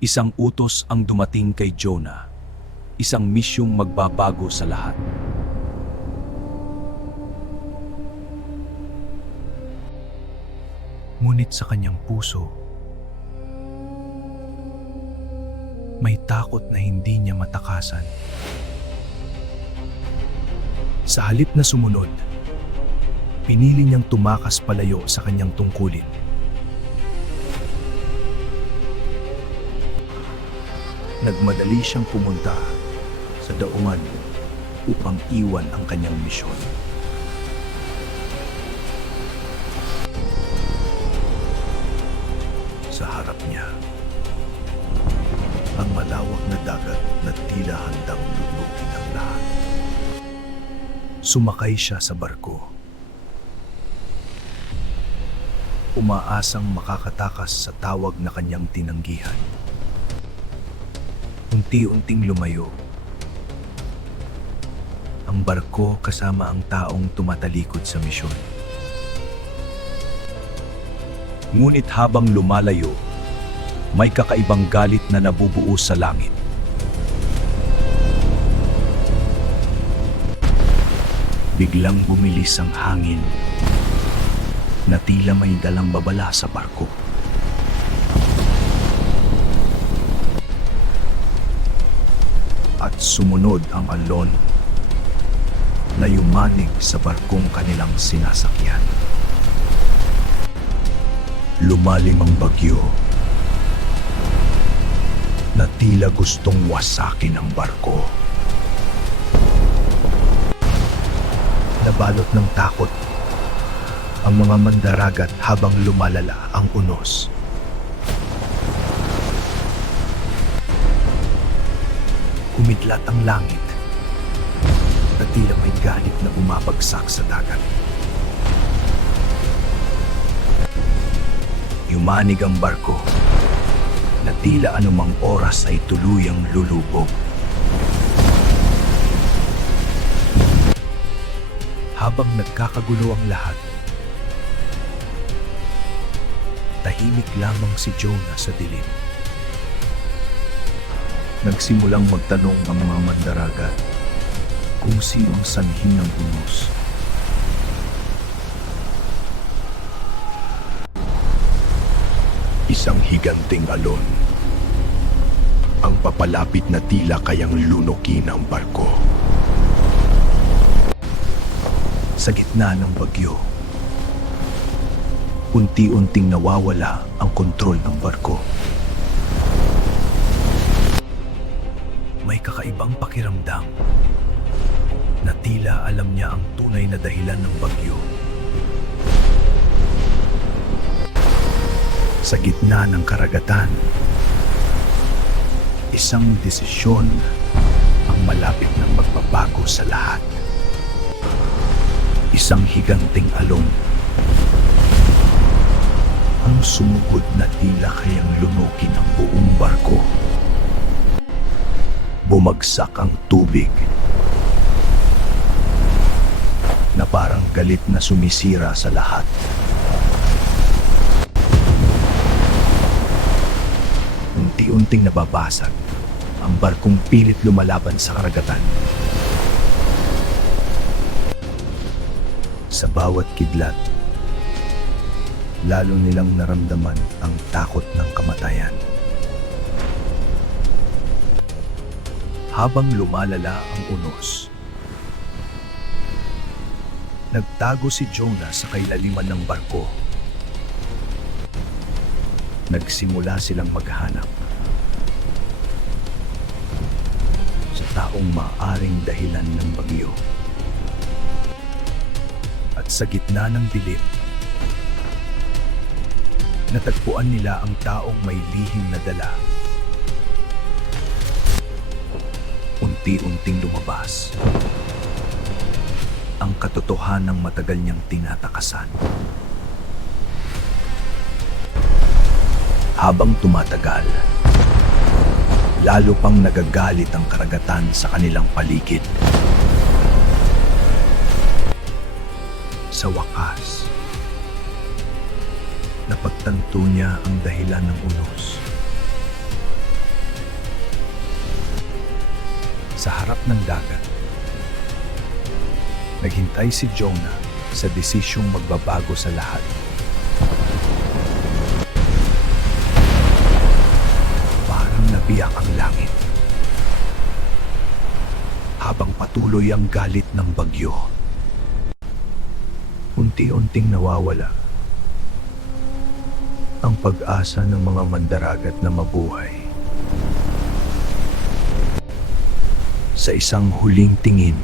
Isang utos ang dumating kay Jonah, isang misyong magbabago sa lahat. Ngunit sa kanyang puso, may takot na hindi niya matakasan. Sa halip na sumunod, pinili niyang tumakas palayo sa kanyang tungkulin. Nagmadali siyang pumunta sa daungan upang iwan ang kanyang misyon. Sa harap niya, ang malawak na dagat na tila handang lulutin ang lahat. Sumakay siya sa barko. Umaasang makakatakas sa tawag na kanyang tinanggihan. Unti-unting lumayo ang barko kasama ang taong tumatalikod sa misyon. Ngunit habang lumalayo, may kakaibang galit na nabubuo sa langit. Biglang bumilis ang hangin na tila may dalang babala sa barko. At sumunod ang alon na yumanig sa barkong kanilang sinasakyan. Lumalim ang bagyo na tila gustong wasakin ang barko. Nabalot ng takot ang mga mandaragat habang lumalala ang unos. Kumidlat ang langit na tila may galit na bumabagsak sa dagat. Yumanig ang barko na tila anumang oras ay tuluyang lulubog. Habang nagkakagulo ang lahat, tahimik lamang si Jonah sa dilim. Nagsimulang magtanong ang mga mandaragat kung sino ang sanhi ng unos. Isang higanting alon ang papalapit na tila kayang lunukin ang barko. Sa gitna ng bagyo, unti-unting nawawala ang kontrol ng barko. May kakaibang pakiramdam na tila alam niya ang tunay na dahilan ng bagyo. Sa gitna ng karagatan, isang desisyon ang malapit ng magbabago sa lahat. Isang higanting alon ang sumugod na tila kayang lunukin ang buong barko. Bumagsak ang tubig na parang galit na sumisira sa lahat. Unti-unting nababasag ang barkong pilit lumalaban sa karagatan. Sa bawat kidlat, lalo nilang naramdaman ang takot ng kamatayan. Habang lumalala ang unos, nagtago si Jonah sa kailaliman ng barko. Nagsimula silang maghanap sa taong maaaring dahilan ng bagyo. At sa gitna ng dilim, natagpuan nila ang taong may lihim na dala. Unti-unting lumabas ang katotohanang matagal niyang tinatakasan. Habang tumatagal, lalo pang nagagalit ang karagatan sa kanilang paligid. Sa wakas, napagtanto niya ang dahilan ng unos. sa harap ng dagat. Naghintay si Jonah sa desisyong magbabago sa lahat. Parang nabiyak ang langit. Habang patuloy ang galit ng bagyo, unti-unting nawawala ang pag-asa ng mga mandaragat na mabuhay. Sa isang huling tingin,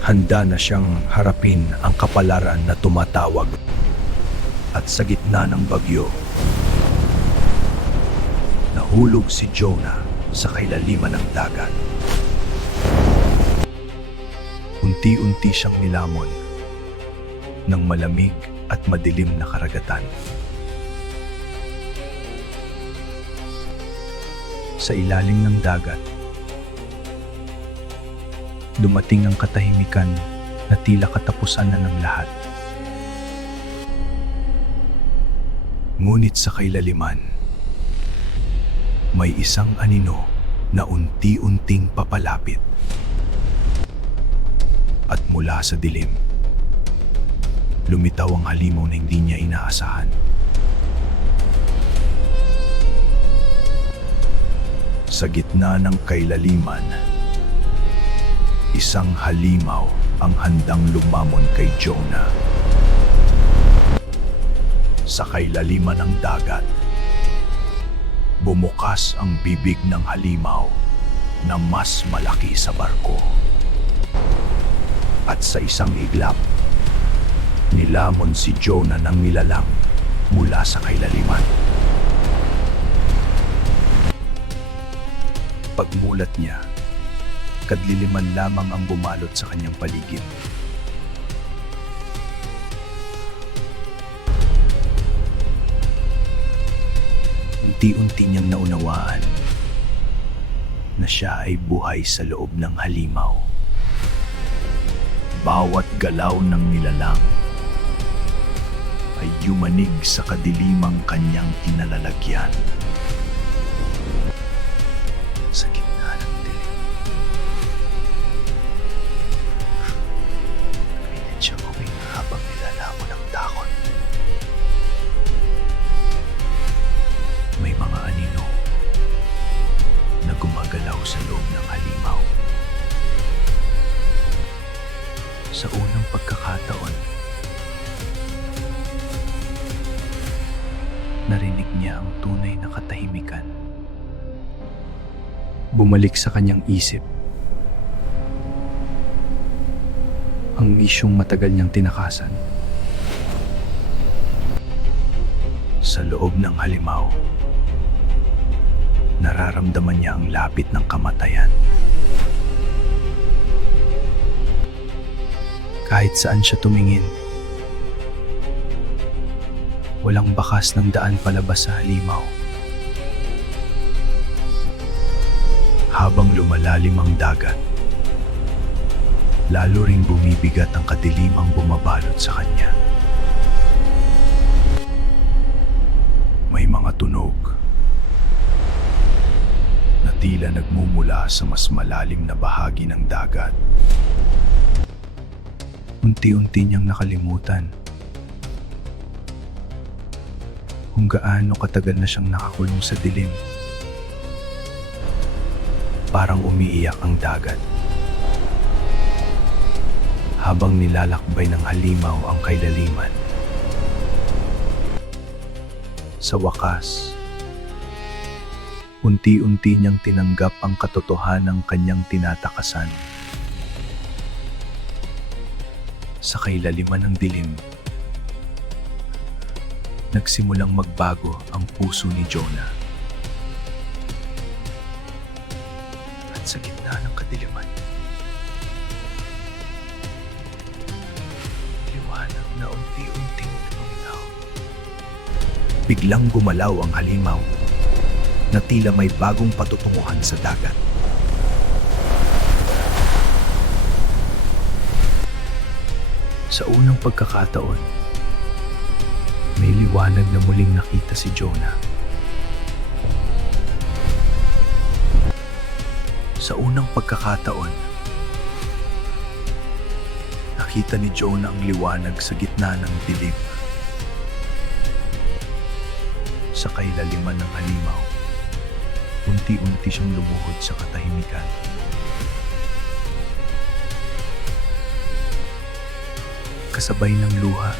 handa na siyang harapin ang kapalaran na tumatawag. At sa gitna ng bagyo, nahulog si Jonah sa kailaliman ng dagat. Unti-unti siyang nilamon ng malamig at madilim na karagatan. Sa ilalim ng dagat, dumating ang katahimikan na tila katapusan na ng lahat. Ngunit sa kailaliman, may isang anino na unti-unting papalapit. At mula sa dilim, lumitaw ang halimaw na hindi niya inaasahan. Sa gitna ng kailaliman, isang halimaw ang handang lumamon kay Jonah. Sa kailaliman ng dagat, bumukas ang bibig ng halimaw na mas malaki sa barko. At sa isang iglap, nilamon si Jonah ng nilalang mula sa kailaliman. Pagmulat niya, kadliliman lamang ang bumalot sa kanyang paligid. Unti-unti niyang naunawaan na siya ay buhay sa loob ng halimaw. Bawat galaw ng nilalang ay yumanig sa kadilimang kanyang kinalalagyan. Sa gitna ng dilim, nagpilit siya huminga habang nilalamon ang takot. May mga anino na gumagalaw sa loob ng halimaw. Sa unang pagkakataon, narinig niya ang tunay na katahimikan. Bumalik sa kanyang isip ang misyong matagal niyang tinakasan. Sa loob ng halimaw, nararamdaman niya ang lapit ng kamatayan. Kahit saan siya tumingin, walang bakas ng daan palabas sa halimaw. Habang lumalalim ang dagat, lalo ring bumibigat ang kadilimang bumabalot sa kanya. May mga tunog na tila nagmumula sa mas malalim na bahagi ng dagat. Unti-unti niyang nakalimutan kung gaano katagal na siyang nakakulong sa dilim. Parang umiiyak ang dagat habang nilalakbay ng halimaw ang kailaliman. Sa wakas, unti-unti niyang tinanggap ang katotohanang kanyang tinatakasan. Sa kailaliman ng dilim, nagsimulang magbago ang puso ni Jonah. At sa gitna ng kadiliman, liwanag na unti-unting lumitaw. Biglang gumalaw ang halimaw na tila may bagong patutunguhan sa dagat. Sa unang pagkakataon, may liwanag na muling nakita si Jonah. Sa unang pagkakataon, nakita ni Jonah ang liwanag sa gitna ng dilim. Sa kailaliman ng halimaw, unti-unti siyang lumuhod sa katahimikan. Kasabay ng luha,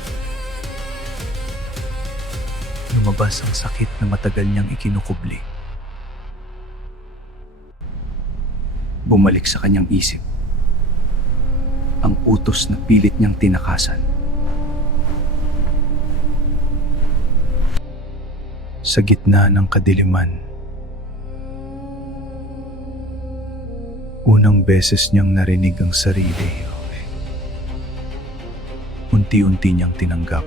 lumabas ang sakit na matagal niyang ikinukubli. Bumalik sa kanyang isip ang utos na pilit niyang tinakasan. Sa gitna ng kadiliman, unang beses niyang narinig ang sarili. Unti-unti niyang tinanggap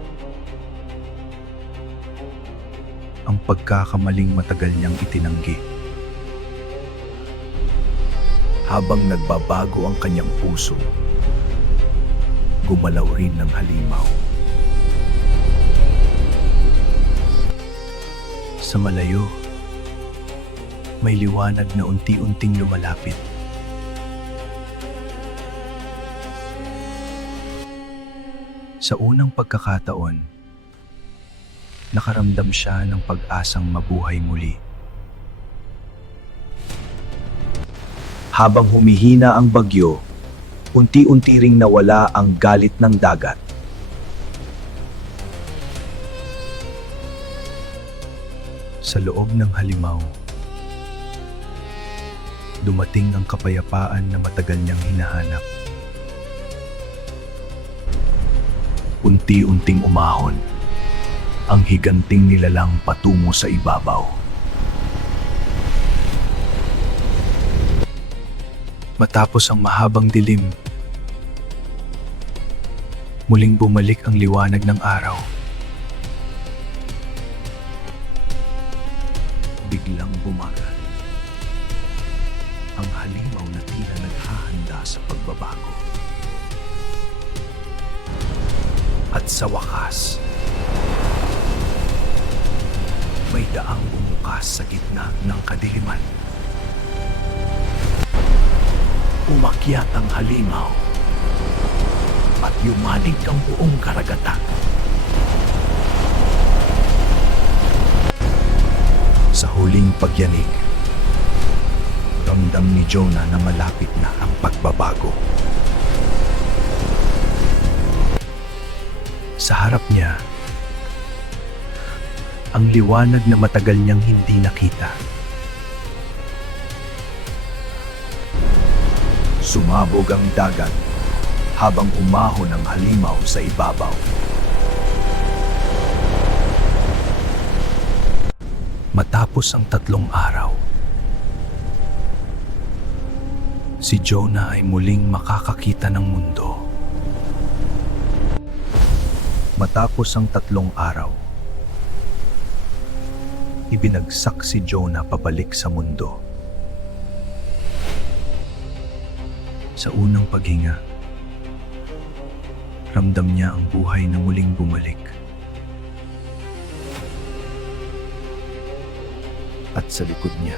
ang pagkakamaling matagal niyang itinanggi. Habang nagbabago ang kanyang puso, gumalaw rin ng halimaw. Sa malayo, may liwanag na unti-unting lumalapit. Sa unang pagkakataon, nakaramdam siya ng pag-asang mabuhay muli. Habang humihina ang bagyo, unti-unti ring nawala ang galit ng dagat. Sa loob ng halimaw, dumating ang kapayapaan na matagal niyang hinahanap. Unti-unting umahon ang higanting nilalang patungo sa ibabaw. Matapos ang mahabang dilim, muling bumalik ang liwanag ng araw. Biglang bumagal ang halimaw na tila naghahanda sa pagbabago. At sa wakas, may daang bumukas sa gitna ng kadiliman. Umakyat ang halimaw at yumanig ang buong karagatan. Sa huling pagyanig, ramdam ni Jonah na malapit na ang pagbabago. Sa harap niya, ang liwanag na matagal niyang hindi nakita. Sumabog ang dagat habang umahon ang halimaw sa ibabaw. Matapos ang 3 araw, si Jonah ay muling makakakita ng mundo. Matapos ang 3 araw, ibinagsak si Jonah pabalik sa mundo. Sa unang paghinga, ramdam niya ang buhay na muling bumalik. At sa likod niya,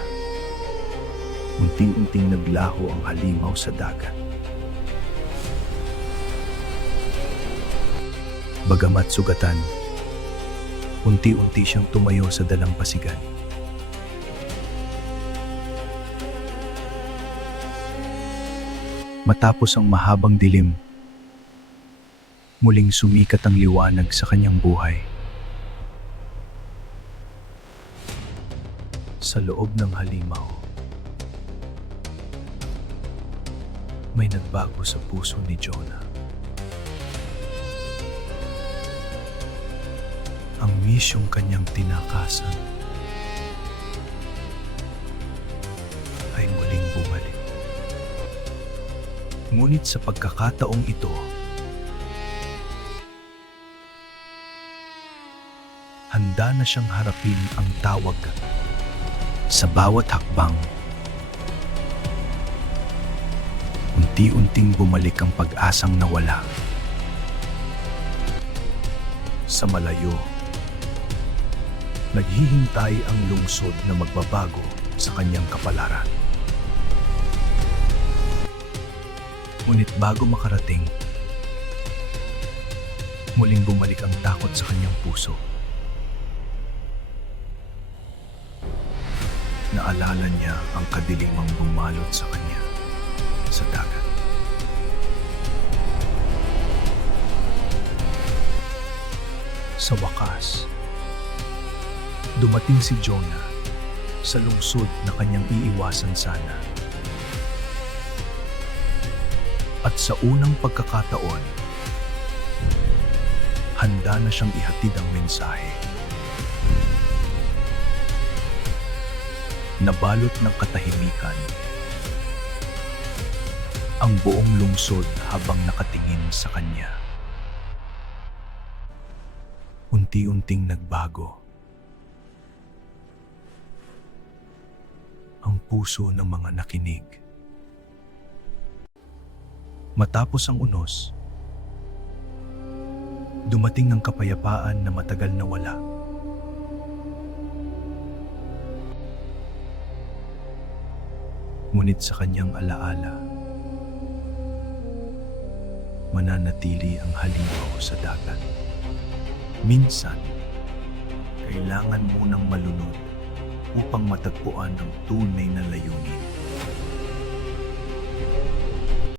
unti-unting naglaho ang halimaw sa dagat. Bagamat sugatan, unti-unti siyang tumayo sa dalampasigan. Matapos ang mahabang dilim, muling sumikat ang liwanag sa kanyang buhay. Sa loob ng halimaw, may nagbago sa puso ni Jonah. Ang misyong kanyang tinakasan ay muling bumalik. Ngunit sa pagkakataong ito, handa na siyang harapin ang tawag sa bawat hakbang. Unti-unting bumalik ang pag-asang nawala. Sa malayo, naghihintay ang lungsod na magbabago sa kanyang kapalaran. Ngunit bago makarating, muling bumalik ang takot sa kanyang puso. Naalala niya ang kadilimang bumalot sa kanya sa dagat. Sa wakas, dumating si Jonah sa lungsod na kanyang iiwasan sana. At sa unang pagkakataon, handa na siyang ihatid ang mensahe. Nabalot ng katahimikan ang buong lungsod habang nakatingin sa kanya. Unti-unting nagbago ang puso ng mga nakinig. Matapos ang unos, dumating ang kapayapaan na matagal na wala. Ngunit sa kanyang alaala, mananatili ang halimaw sa dagat. Minsan, kailangan munang malunod upang matagpuan ang tunay na layunin.